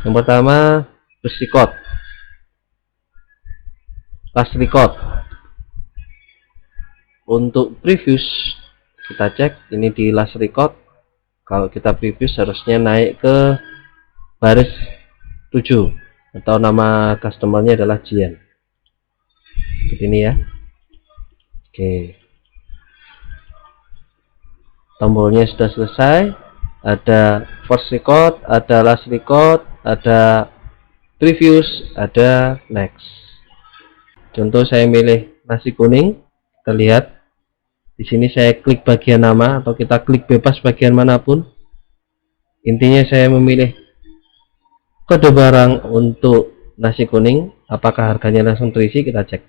Yang pertama last record. Untuk previous kita cek ini di last record. Kalau kita previous harusnya naik ke baris 7 atau nama customernya adalah Jian. Seperti ini ya. Oke. Tombolnya sudah selesai. Ada first record, ada last record, ada previous, ada next. Contoh saya milih nasi kuning. Kita lihat di sini saya klik bagian nama atau kita klik bebas bagian manapun. Intinya saya memilih kode barang untuk nasi kuning. Apakah harganya langsung terisi? Kita cek.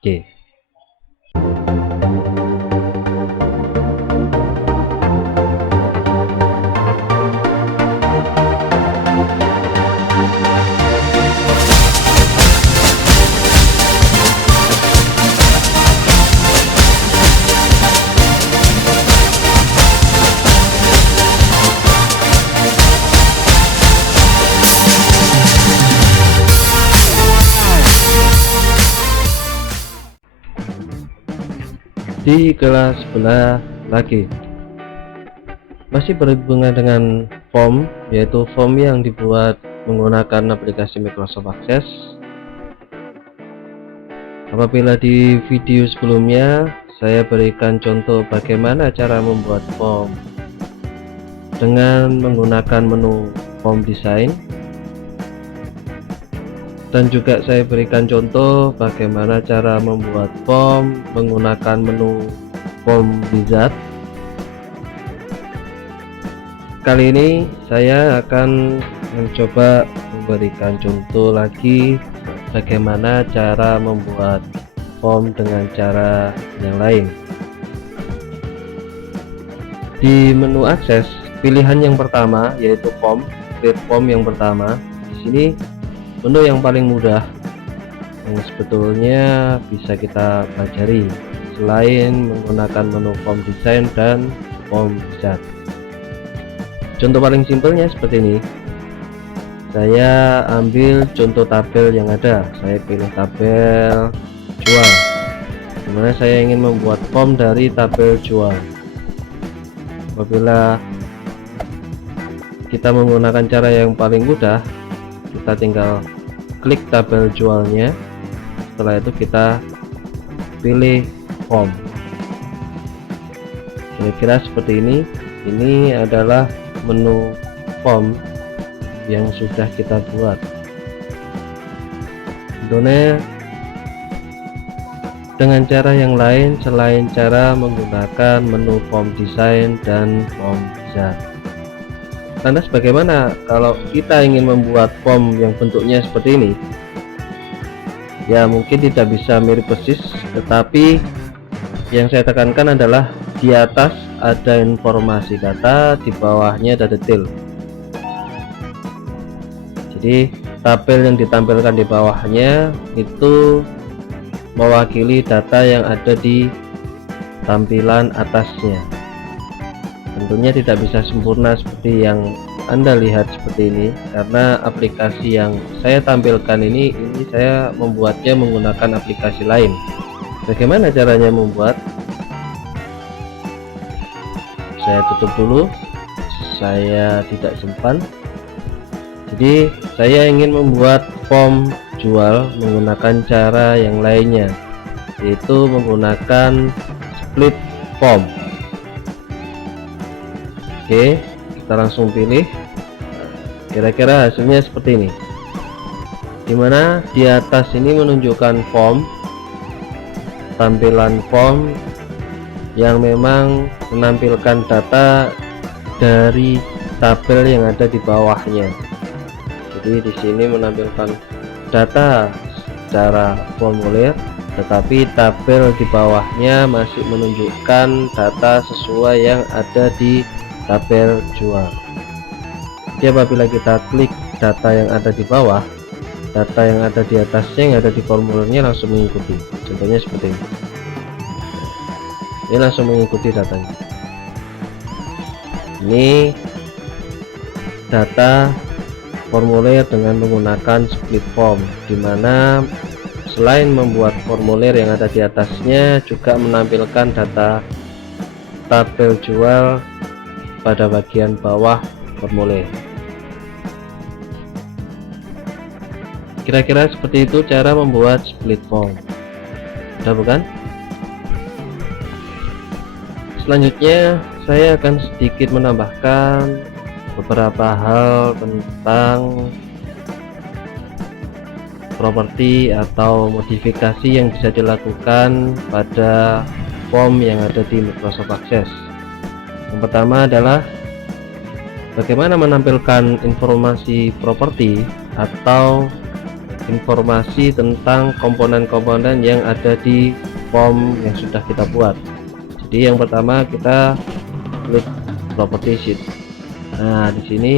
Oke. Di kelas sebelah lagi masih berhubungan dengan form, yaitu form yang dibuat menggunakan aplikasi Microsoft Access. Apabila di video sebelumnya saya berikan contoh bagaimana cara membuat form dengan menggunakan menu form design, dan juga saya berikan contoh bagaimana cara membuat form menggunakan menu form wizard. Kali ini saya akan mencoba memberikan contoh lagi bagaimana cara membuat form dengan cara yang lain. Di menu akses, pilihan yang pertama yaitu form, create form yang pertama. Di sini menu yang paling mudah yang sebetulnya bisa kita pelajari selain menggunakan menu form design dan form wizard. Contoh paling simpelnya seperti ini. Saya ambil contoh tabel yang ada. Saya pilih tabel jual, dimana saya ingin membuat form dari tabel jual. Apabila kita menggunakan cara yang paling mudah, kita tinggal klik tabel jualnya. Setelah itu kita pilih form. Kira-kira seperti ini. Ini adalah menu form yang sudah kita buat. Tentunya dengan cara yang lain selain cara menggunakan menu form design dan form wizard. Lantas bagaimana kalau kita ingin membuat form yang bentuknya seperti ini? Ya mungkin tidak bisa mirip persis, tetapi yang saya tekankan adalah di atas ada informasi data, di bawahnya ada detail. Jadi tabel yang ditampilkan di bawahnya itu mewakili data yang ada di tampilan atasnya. Tentunya tidak bisa sempurna seperti yang Anda lihat seperti ini, karena aplikasi yang saya tampilkan ini saya membuatnya menggunakan aplikasi lain. Bagaimana caranya membuat? Saya tutup dulu, saya tidak simpan. Jadi saya ingin membuat form jual menggunakan cara yang lainnya, yaitu menggunakan split form. Oke, kita langsung pilih. Kira-kira hasilnya seperti ini, dimana di atas ini menunjukkan form, tampilan form yang memang menampilkan data dari tabel yang ada di bawahnya. Jadi di sini menampilkan data secara formulir, tetapi tabel di bawahnya masih menunjukkan data sesuai yang ada di tabel jual. Jadi apabila kita klik data yang ada di bawah, data yang ada di atasnya yang ada di formulirnya langsung mengikuti. Contohnya seperti ini. Ini langsung mengikuti datanya. Ini data formulir dengan menggunakan split form, dimana selain membuat formulir yang ada di atasnya juga menampilkan data tabel jual pada bagian bawah formulir. Kira-kira seperti itu cara membuat split form. Sudah bukan? Selanjutnya saya akan sedikit menambahkan beberapa hal tentang properti atau modifikasi yang bisa dilakukan pada form yang ada di Microsoft Access. Yang pertama adalah bagaimana menampilkan informasi properti atau informasi tentang komponen-komponen yang ada di form yang sudah kita buat. Jadi yang pertama kita klik property sheet. Nah, di sini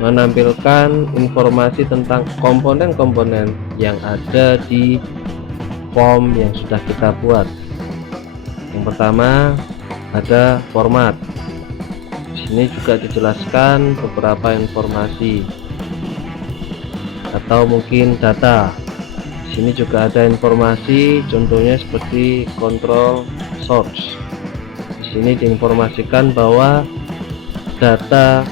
menampilkan informasi tentang komponen-komponen yang ada di form yang sudah kita buat. Yang pertama ada format. Di sini juga dijelaskan beberapa informasi atau mungkin data. Di sini juga ada informasi, contohnya seperti control source. Di sini diinformasikan bahwa data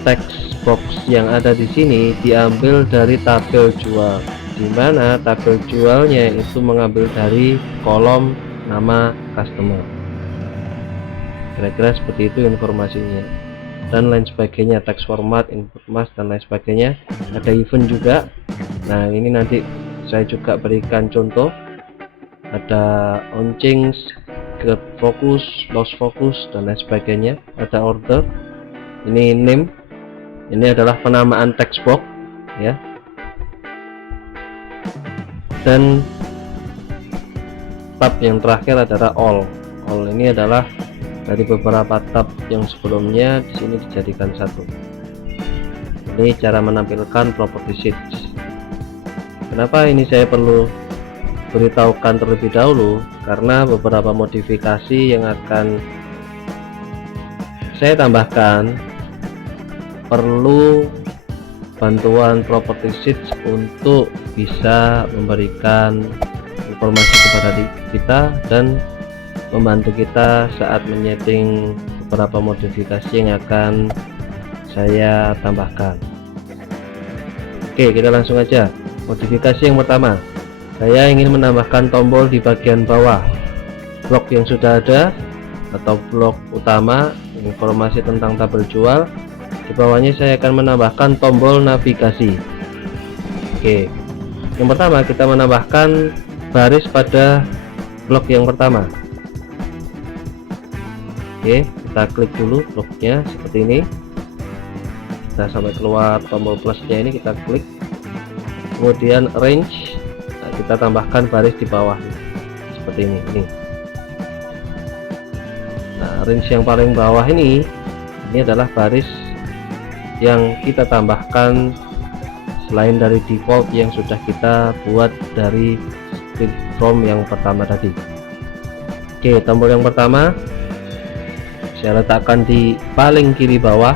text box yang ada di sini diambil dari tabel jual, di mana tabel jualnya itu mengambil dari kolom nama customer. Kira-kira seperti itu informasinya, dan lain sebagainya, text format, informasi dan lain sebagainya. Ada event juga. Nah, ini nanti saya juga berikan contoh. Ada on change, get focus, lost focus dan lain sebagainya. Ada order, ini name, ini adalah penamaan text box ya, dan tab yang terakhir adalah all ini adalah dari beberapa tab yang sebelumnya di sini dijadikan satu. Ini cara menampilkan property sheets. Kenapa ini saya perlu beritahukan terlebih dahulu? Karena beberapa modifikasi yang akan saya tambahkan perlu bantuan property sheets untuk bisa memberikan informasi kepada kita dan membantu kita saat menyeting beberapa modifikasi yang akan saya tambahkan. Oke, kita langsung aja. Modifikasi yang pertama, saya ingin menambahkan tombol di bagian bawah blok yang sudah ada atau blok utama informasi tentang tabel jual. Di bawahnya saya akan menambahkan tombol navigasi. Oke, yang pertama kita menambahkan baris pada blok yang pertama. Oke, kita klik dulu bloknya seperti ini. Kita sampai keluar tombol plusnya ini, kita klik, kemudian range. Nah, kita tambahkan baris di bawah seperti ini. Nah, range yang paling bawah ini adalah baris yang kita tambahkan selain dari default yang sudah kita buat dari split form yang pertama tadi. Oke, tombol yang pertama saya letakkan di paling kiri bawah.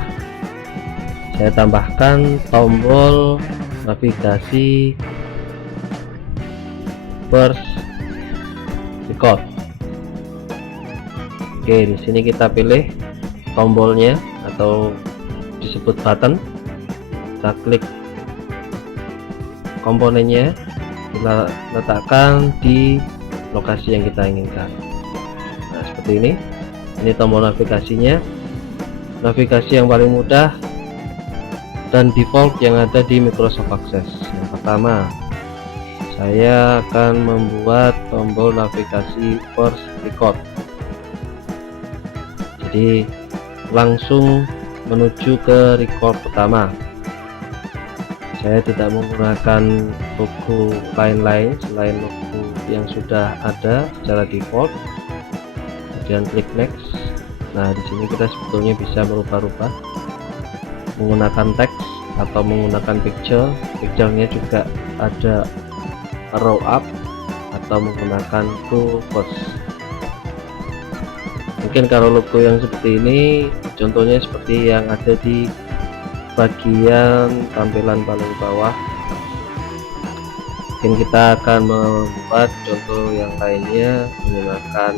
Saya tambahkan tombol navigasi first record. Oke, di sini kita pilih tombolnya atau disebut button. Kita klik komponennya, kita letakkan di lokasi yang kita inginkan. Nah, seperti ini. Ini tombol navigasinya, navigasi yang paling mudah dan default yang ada di Microsoft Access. Yang pertama, saya akan membuat tombol navigasi first record, jadi langsung menuju ke record pertama. Saya tidak menggunakan logo lain-lain selain logo yang sudah ada secara default. Kemudian klik next. Nah, di sini kita sebetulnya bisa merubah-rubah menggunakan teks atau menggunakan picture. Picture-nya juga ada row up atau menggunakan to first. Mungkin kalau logo yang seperti ini contohnya seperti yang ada di bagian tampilan paling bawah. Mungkin kita akan membuat contoh yang lainnya menggunakan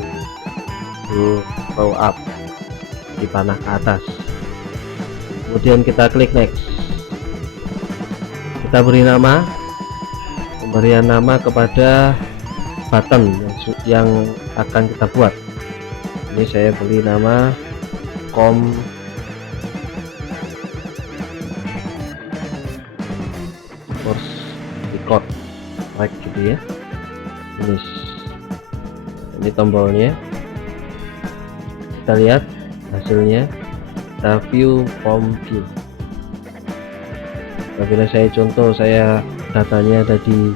row up di panah ke atas. Kemudian kita klik next. Kita beri nama, pemberian nama kepada button yang akan kita buat. Ini saya beri nama force record like gitu ya. Finish. Ini tombolnya, kita lihat hasilnya. Kita view form view. Apabila saya contoh, saya datanya ada di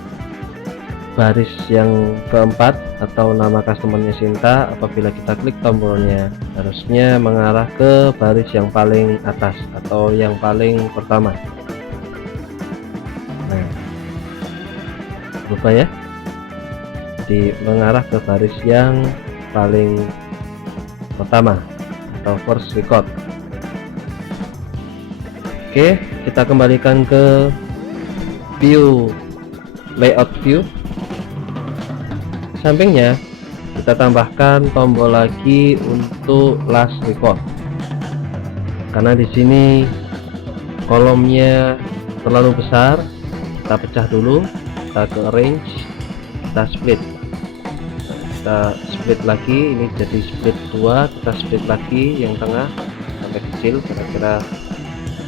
baris yang keempat atau nama customernya Sinta. Apabila kita klik tombolnya, harusnya mengarah ke baris yang paling atas atau yang paling pertama. Nah, lupa ya, jadi mengarah ke baris yang paling pertama atau first record. Oke, kita kembalikan ke view, layout view. Sampingnya kita tambahkan tombol lagi untuk last record, karena di sini kolomnya terlalu besar. Kita pecah dulu, kita ke arrange, kita split. Kita split lagi, ini jadi split 2. Kita split lagi yang tengah sampai kecil, kira-kira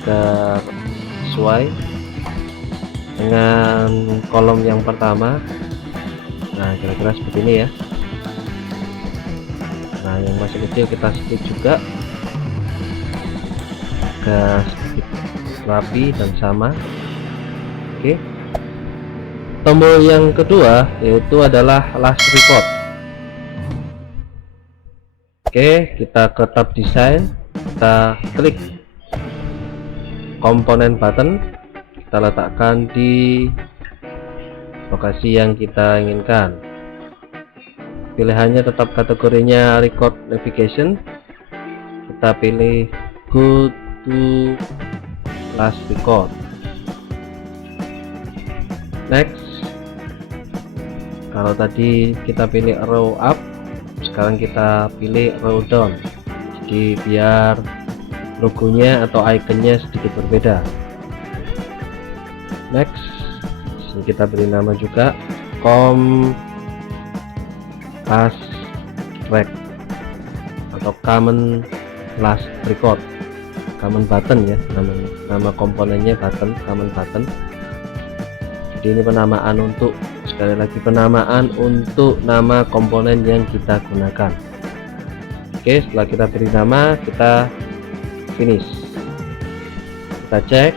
sesuai dengan kolom yang pertama. Nah, kira-kira seperti ini ya. Nah, yang masih kecil kita split juga ke split rapi dan sama. Oke, tombol yang kedua yaitu adalah last record. Oke, kita ke tab design, kita klik komponen button, kita letakkan di lokasi yang kita inginkan. Pilihannya tetap kategorinya record navigation. Kita pilih go to last record. Next. Kalau tadi kita pilih row up, sekarang kita pilih row down. Jadi biar logonya atau ikonnya sedikit berbeda. Next, kita beri nama juga last track atau common last record, common button ya, nama komponennya button, common button. Jadi ini penamaan untuk, sekali lagi penamaan untuk nama komponen yang kita gunakan. Oke, setelah kita beri nama, kita finish. Kita cek,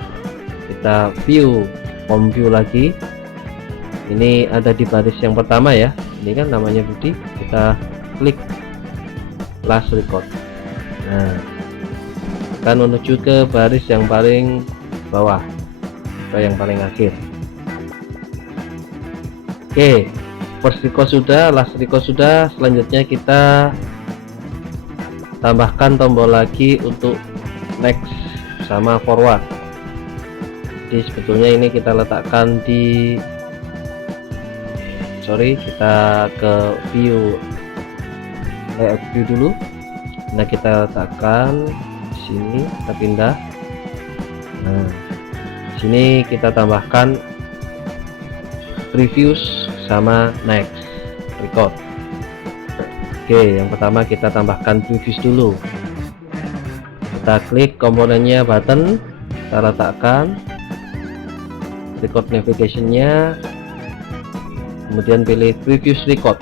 kita view form view lagi. Ini ada di baris yang pertama ya, ini kan namanya Budi. Kita klik last record. Nah, akan menuju ke baris yang paling bawah atau yang paling akhir. Oke, first record sudah, last record sudah. Selanjutnya kita tambahkan tombol lagi untuk next sama forward. Jadi sebetulnya ini kita letakkan di, kita ke view, layout view dulu. Nah, kita letakkan di sini, kita pindah. Nah, di sini kita tambahkan previous sama next record. Oke, yang pertama kita tambahkan previous dulu. Kita klik komponennya button, kita letakkan record navigation-nya, kemudian pilih previous record.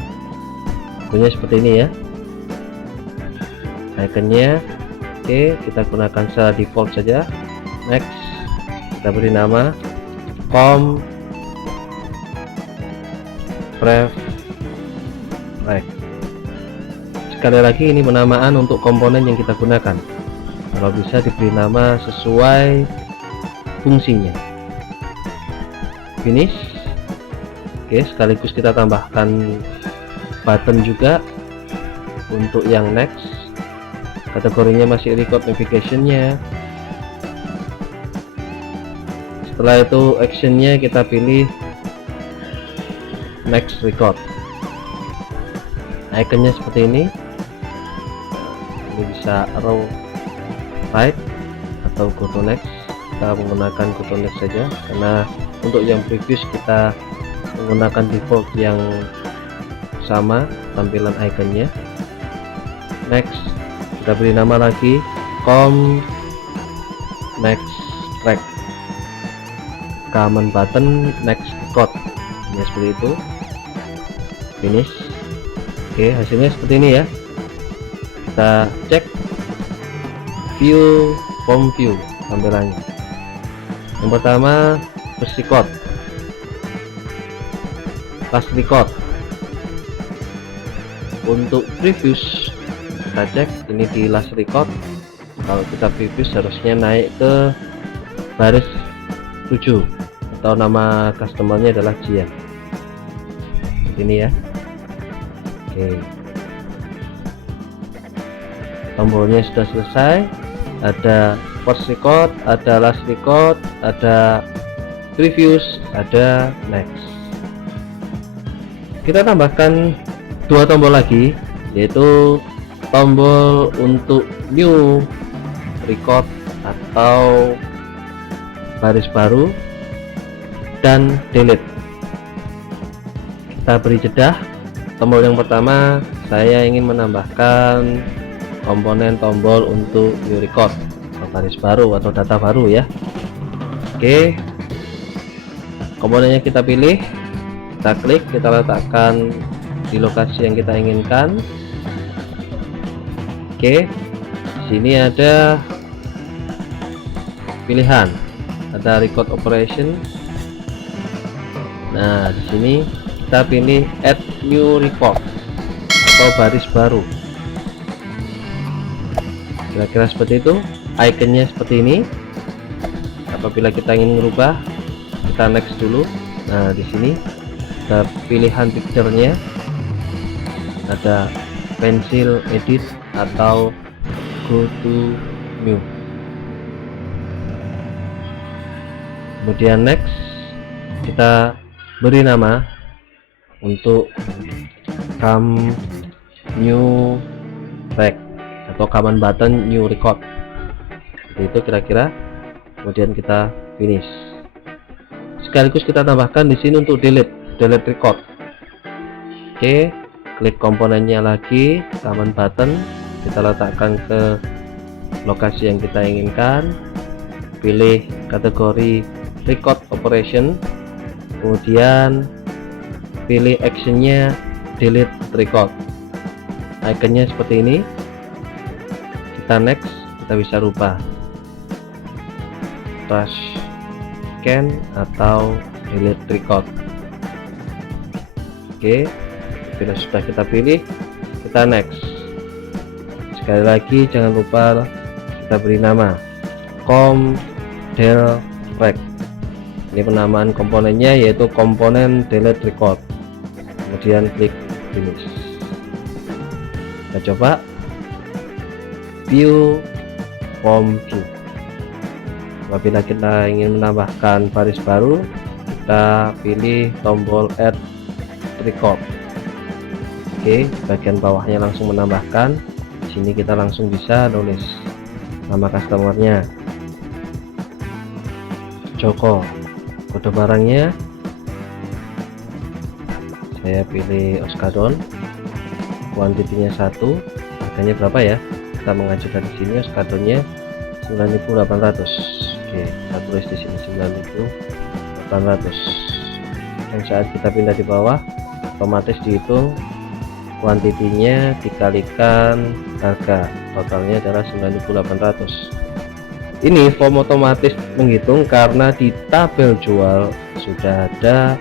Punya seperti ini ya ikonnya. Oke, kita gunakan secara default saja. Next, kita beri nama pref right. Sekali lagi ini penamaan untuk komponen yang kita gunakan. Kalau bisa diberi nama sesuai fungsinya. Finish. Oke, sekaligus kita tambahkan button juga untuk yang next. Kategorinya masih record navigation-nya. Setelah itu actionnya kita pilih next record. Ikonnya seperti ini bisa arrow right atau go to next. Kita menggunakan go to next saja karena untuk yang previous kita menggunakan default yang sama tampilan ikonnya. Next, kita beri nama lagi next track, command button next record, ya seperti itu. Finish. Oke, hasilnya seperti ini ya. Kita cek view, form view tampilannya. Yang pertama first record, last record. Untuk previous kita cek ini di last record. Kalau kita previous harusnya naik ke baris 7 atau nama customernya adalah Jian. Ini ya. Oke, tombolnya sudah selesai. Ada first record, ada last record, ada previous, ada next. Kita tambahkan dua tombol lagi, yaitu tombol untuk new record atau baris baru dan delete. Kita beri jeda. Tombol yang pertama saya ingin menambahkan komponen tombol untuk new record atau baris baru atau data baru ya. Oke, komponennya kita pilih, kita klik, kita letakkan di lokasi yang kita inginkan. Oke, sini ada pilihan, ada record operation. Nah, di sini kita pilih add new record atau baris baru. Kira-kira seperti itu. Ikonnya seperti ini. Apabila kita ingin merubah, kita next dulu. Nah, di sini ada pilihan picture-nya, ada pencil edit atau go to new. Kemudian next, kita beri nama untuk new track atau command button new record. Itu kira-kira. Kemudian kita finish. Sekaligus kita tambahkan di sini untuk delete record. Oke, klik komponennya lagi, command button, kita letakkan ke lokasi yang kita inginkan. Pilih kategori record operation, kemudian pilih actionnya delete record. Ikonnya seperti ini. Kita next, kita bisa rubah trash can atau delete record. Oke, bila sudah kita pilih, kita next. Sekali lagi jangan lupa kita beri nama del track. Ini penamaan komponennya yaitu komponen delete record. Kemudian klik finish. Kita coba view, form view. Apabila kita ingin menambahkan baris baru, kita pilih tombol add record. Oke, bagian bawahnya langsung menambahkan. Di sini kita langsung bisa nulis nama customernya, Joko. Kode barangnya saya pilih Oskadon, kuantitinya 1, harganya berapa ya, kita mengacu dari sini. Oskadonnya 9.800. Oke, kita tulis di sini 9.800. Dan saat kita pindah di bawah, otomatis dihitung kuantitinya dikalikan harga, totalnya adalah 9.800. Ini form otomatis menghitung karena di tabel jual sudah ada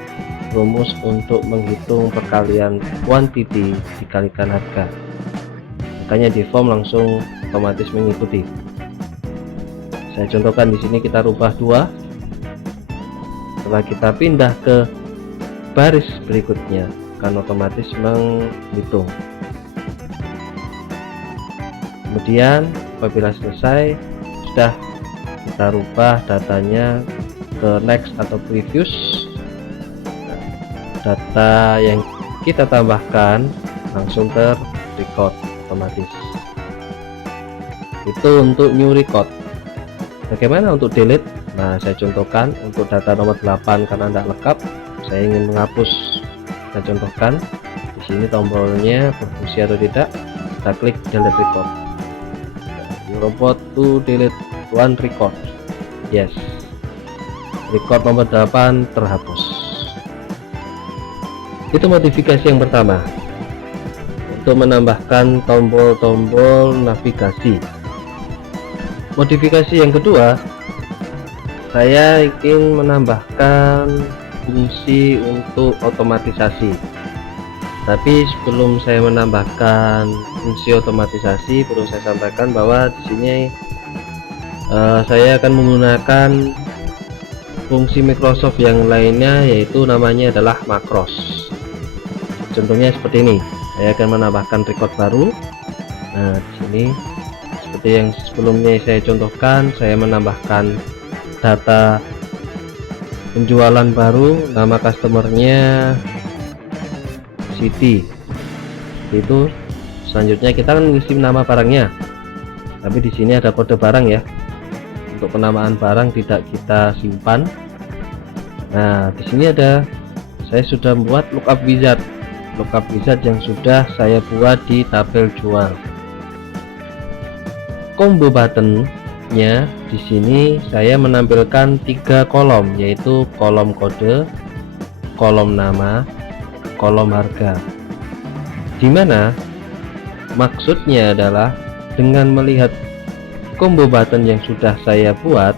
rumus untuk menghitung perkalian quantity dikalikan harga, makanya di form langsung otomatis mengikuti. Saya contohkan di sini, kita rubah 2. Setelah kita pindah ke baris berikutnya akan otomatis menghitung. Kemudian apabila selesai, sudah kita rubah datanya ke next atau previous, data yang kita tambahkan langsung ter-record otomatis. Itu untuk new record. Bagaimana untuk delete? Nah, saya contohkan untuk data nomor 8 karena tidak lengkap, saya ingin menghapus. Saya contohkan di sini tombolnya berfungsi atau tidak, kita klik delete record. You robot to delete one record. Yes, record nomor 8 terhapus. Itu modifikasi yang pertama untuk menambahkan tombol-tombol navigasi. Modifikasi yang kedua, saya ingin menambahkan fungsi untuk otomatisasi. Tapi sebelum saya menambahkan fungsi otomatisasi, perlu saya sampaikan bahwa di sini saya akan menggunakan fungsi Microsoft yang lainnya, yaitu namanya adalah macros. Contohnya seperti ini, saya akan menambahkan record baru. Nah, di sini seperti yang sebelumnya saya contohkan, saya menambahkan data penjualan baru, nama customernya Siti. Itu selanjutnya kita akan mengisi nama barangnya, tapi di sini ada kode barang ya. Untuk penamaan barang tidak kita simpan. Nah, di sini ada, saya sudah membuat lookup wizard yang sudah saya buat di tabel jual. Combo buttonnya di sini saya menampilkan 3 kolom, yaitu kolom kode, kolom nama, kolom harga. Dimana maksudnya adalah dengan melihat combo button yang sudah saya buat,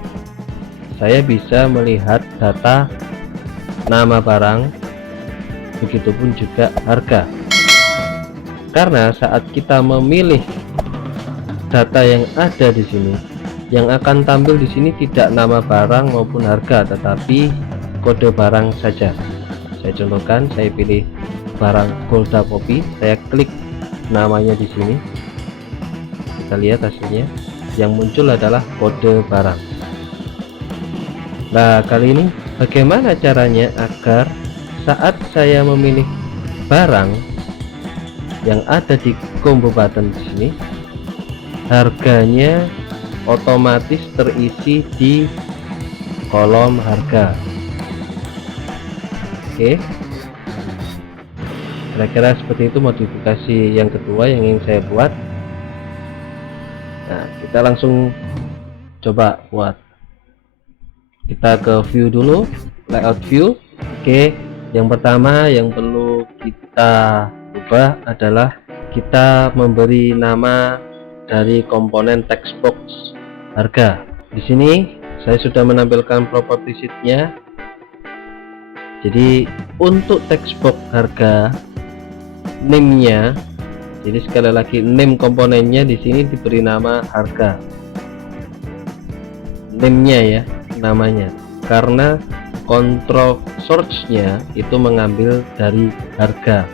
saya bisa melihat data nama barang, begitupun juga harga. Karena saat kita memilih data yang ada di sini, yang akan tampil di sini tidak nama barang maupun harga, tetapi kode barang saja. Saya contohkan, saya pilih barang Golda Kopi, saya klik namanya di sini. Kita lihat hasilnya, yang muncul adalah kode barang. Nah, kali ini bagaimana caranya agar saat saya memilih barang yang ada di combo button di sini, harganya otomatis terisi di kolom harga. Oke, kira-kira seperti itu modifikasi yang kedua yang ingin saya buat. Nah, kita langsung coba buat. Kita ke view dulu, layout view. Oke, yang pertama yang perlu kita ubah adalah kita memberi nama dari komponen text box harga. Di sini saya sudah menampilkan property sheet-nya. Jadi untuk text box harga, name-nya, jadi sekali lagi name komponennya di sini diberi nama harga. Name-nya ya, namanya. Karena control source-nya itu mengambil dari harga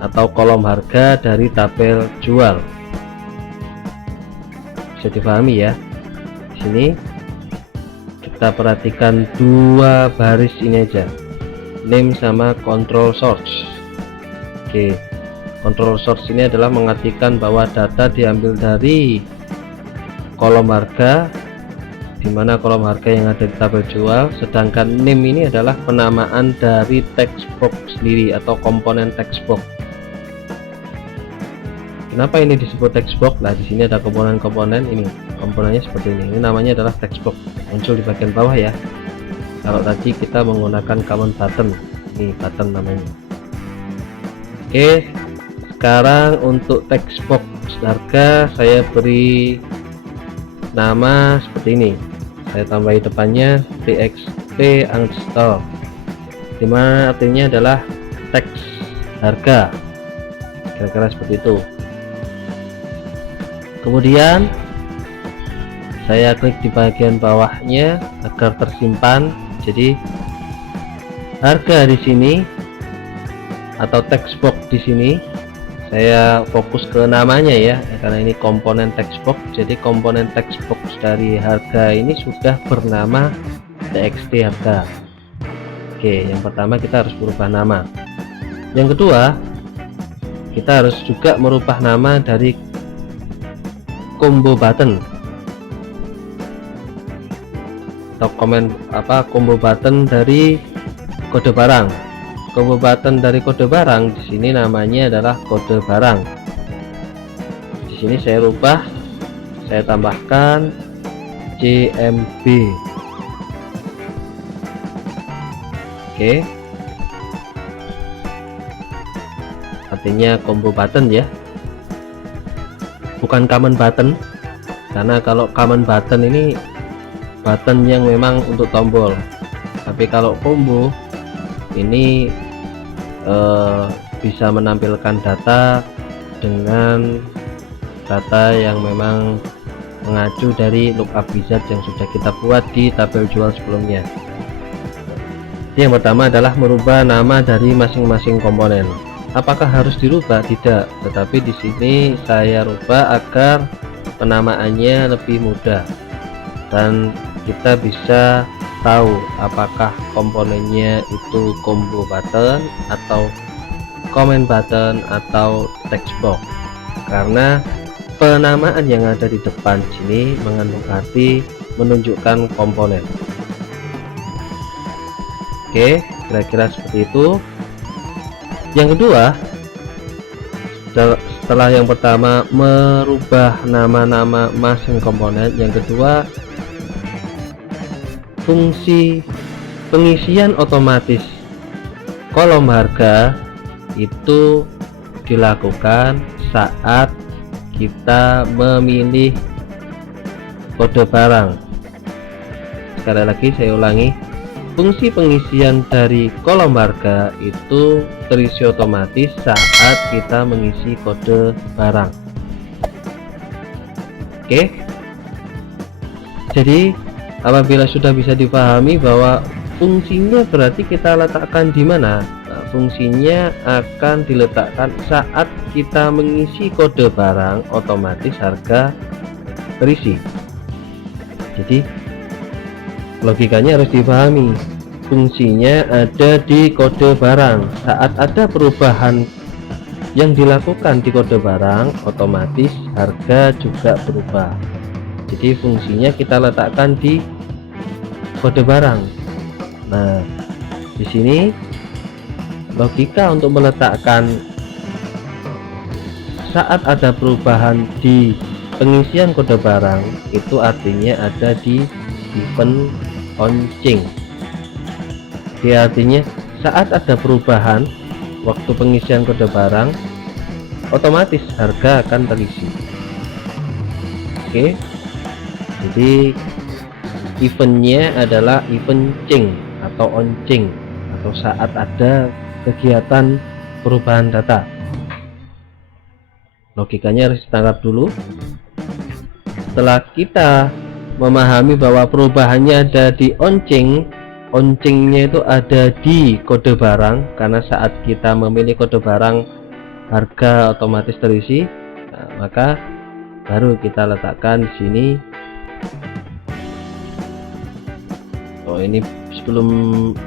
atau kolom harga dari tabel jual. Bisa dipahami ya. Di sini kita perhatikan 2 baris ini aja, name sama control source. Oke, control source ini adalah mengartikan bahwa data diambil dari kolom harga, dimana kolom harga yang ada di tabel jual, sedangkan name ini adalah penamaan dari text box sendiri atau komponen text box. Kenapa ini disebut text box? Nah, di sini ada komponen-komponen ini. Komponennya seperti ini. Ini namanya adalah text box. Muncul di bagian bawah ya. Kalau tadi kita menggunakan common button, ini button namanya. Oke, sekarang untuk text box harga saya beri nama seperti ini. Saya tambahi depannya txt underscore, dimana artinya adalah teks harga. Kira-kira seperti itu. Kemudian saya klik di bagian bawahnya agar tersimpan. Jadi harga di sini atau text box di sini saya fokus ke namanya ya, karena ini komponen text box. Jadi komponen text box dari harga ini sudah bernama txt harga. Oke, yang pertama kita harus merubah nama. Yang kedua, kita harus juga merubah nama dari combo button atau combo button dari kode barang. Combo button dari kode barang di sini namanya adalah kode barang. Di sini saya rubah, saya tambahkan CMB. Oke, artinya combo button ya, bukan common button, karena kalau common button ini button yang memang untuk tombol, tapi kalau combo ini bisa menampilkan data dengan data yang memang mengacu dari lookup wizard yang sudah kita buat di tabel jual sebelumnya. Yang pertama adalah merubah nama dari masing-masing komponen. Apakah harus dirubah? Tidak, tetapi di sini saya rubah agar penamaannya lebih mudah dan kita bisa tahu apakah komponennya itu combo button atau comment button atau text box, karena penamaan yang ada di depan sini mengandung arti menunjukkan komponen. Oke, kira-kira seperti itu. Yang kedua, setelah yang pertama merubah nama-nama masing komponen, yang kedua fungsi pengisian otomatis kolom harga itu dilakukan saat kita memilih kode barang. Sekali lagi saya ulangi, fungsi pengisian dari kolom harga itu terisi otomatis saat kita mengisi kode barang. Oke, jadi apabila sudah bisa dipahami bahwa fungsinya berarti kita letakkan di mana. Fungsinya akan diletakkan saat kita mengisi kode barang, otomatis harga terisi. Jadi logikanya harus dipahami, fungsinya ada di kode barang. Saat ada perubahan yang dilakukan di kode barang, otomatis harga juga berubah. Jadi fungsinya kita letakkan di kode barang. Nah, di sini logika untuk meletakkan saat ada perubahan di pengisian kode barang itu artinya ada di event launching. Dia artinya saat ada perubahan waktu pengisian kode barang, otomatis harga akan terisi. Oke, jadi eventnya adalah event ching atau launching, atau saat ada kegiatan perubahan data. Logikanya harus ditangkap dulu. Setelah kita memahami bahwa perubahannya ada di launching, launchingnya itu ada di kode barang, karena saat kita memilih kode barang harga otomatis terisi. Nah, maka baru kita letakkan di sini. Oh, ini sebelum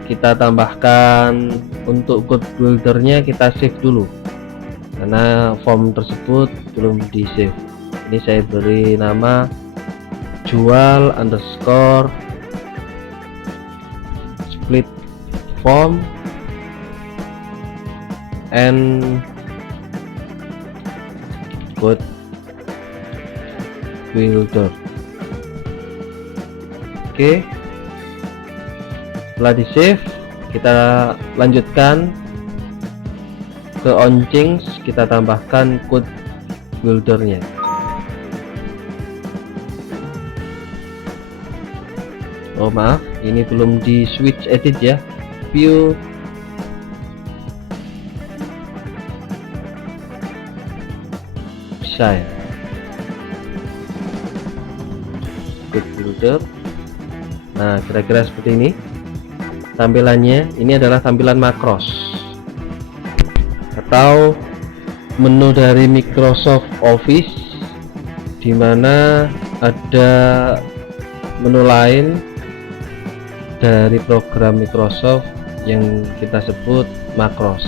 kita tambahkan untuk code buildernya, kita save dulu karena form tersebut belum di save. Ini saya beri nama jual underscore split form and code builder. Oke, setelah di save kita lanjutkan ke launching, kita tambahkan code buildernya. Oh maaf, ini belum di switch edit ya, view design code builder. Nah, kira-kira seperti ini tampilannya. Ini adalah tampilan makros atau menu dari Microsoft Office, di mana ada menu lain dari program Microsoft yang kita sebut makros.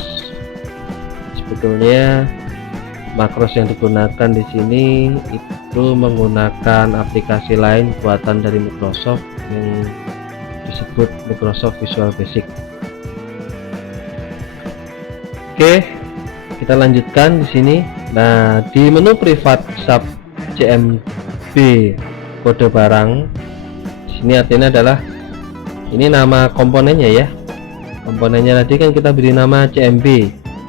Sebetulnya makros yang digunakan di sini itu menggunakan aplikasi lain buatan dari Microsoft yang disebut Microsoft Visual Basic. Oke, kita lanjutkan di sini. Nah, di menu privat sub CMB kode barang, di sini artinya adalah ini nama komponennya ya. Komponennya tadi kan kita beri nama CMB,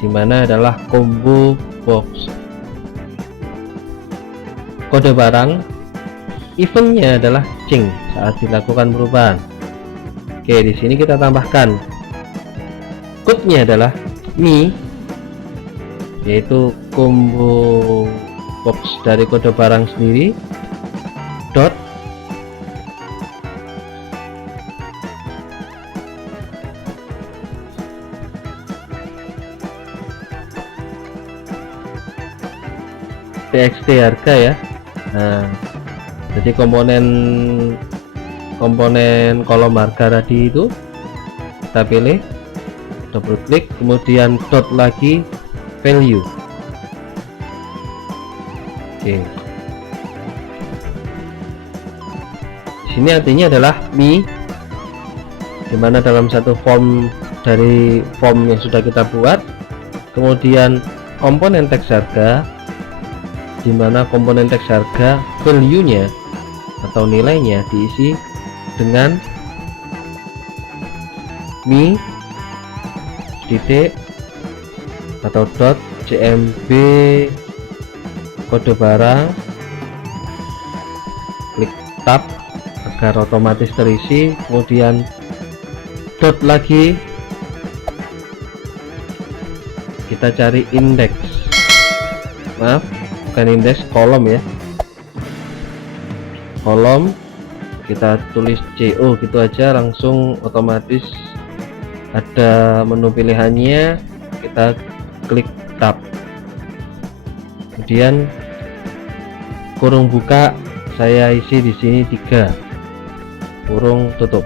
dimana adalah combo box. Kode barang, eventnya adalah change saat dilakukan perubahan. Oke, di sini kita tambahkan code-nya adalah mi, yaitu combo box dari kode barang sendiri dot txt harga ya. Nah, jadi komponen kolom harga tadi itu kita pilih, double klik, kemudian dot lagi value. Oke, sini artinya adalah mi, dimana dalam satu form dari form yang sudah kita buat, kemudian komponen teks harga, dimana komponen teks harga value nya atau nilainya diisi dengan mi titik atau dot cmb kode barang, klik tab agar otomatis terisi, kemudian dot lagi, kita cari indeks, maaf bukan indeks, kolom ya, kolom, kita tulis CO gitu aja, langsung otomatis ada menu pilihannya, kita klik tab, kemudian kurung buka saya isi di sini 3, kurung tutup.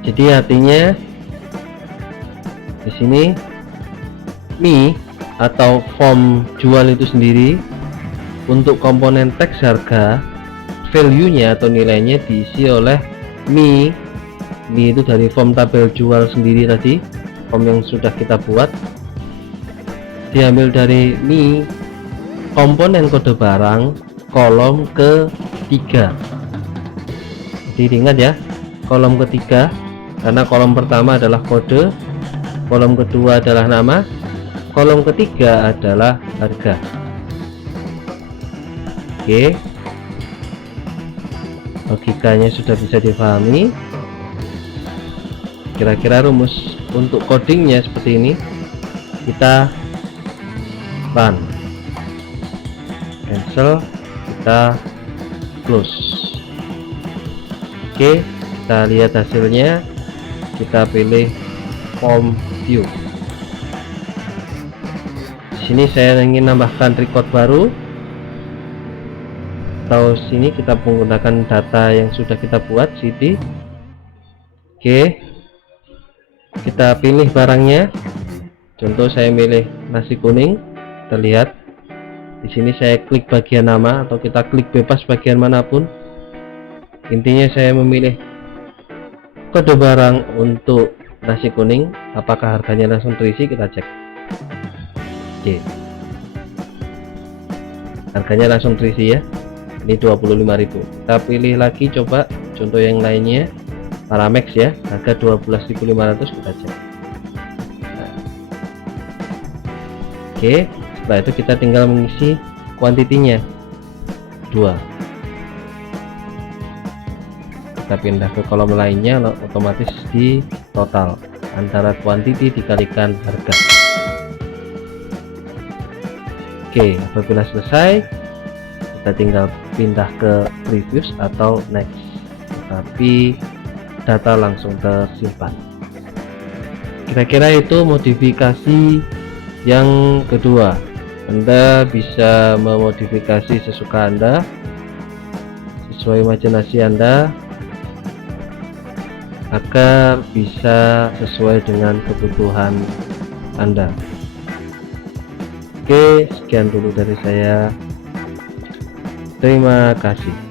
Jadi artinya di sini mi atau form jual itu sendiri untuk komponen teks harga value nya atau nilainya diisi oleh mi itu dari form tabel jual sendiri tadi, form yang sudah kita buat, diambil dari mi komponen kode barang kolom ketiga. Jadi ingat ya, kolom ketiga, karena kolom pertama adalah kode, kolom kedua adalah nama, kolom ketiga adalah harga. Oke, logikanya sudah bisa dipahami. Kira-kira rumus untuk codingnya seperti ini. Kita run, cancel, kita close. Oke, kita lihat hasilnya. Kita pilih form view. Sini saya ingin nambahkan record baru, atau sini kita menggunakan data yang sudah kita buat cd. Oke, kita pilih barangnya, contoh saya milih nasi kuning. Kita lihat di sini saya klik bagian nama, atau kita klik bebas bagian manapun, intinya saya memilih kode barang untuk nasi kuning, apakah harganya langsung terisi, kita cek. Oke, harganya langsung terisi ya, ini 25.000. Kita pilih lagi, coba contoh yang lainnya, Paramex ya, harga 12.500, kita cek. Nah, oke, setelah itu kita tinggal mengisi kuantitinya 2. Kita pindah ke kolom lainnya, otomatis di total antara kuantiti dikalikan harga. Oke, apabila selesai kita tinggal pindah ke previous atau next, tapi data langsung tersimpan. Kira-kira itu modifikasi yang kedua. Anda bisa memodifikasi sesuka Anda, sesuai imajinasi Anda. agar bisa sesuai dengan kebutuhan Anda. Oke, sekian dulu dari saya. Terima kasih.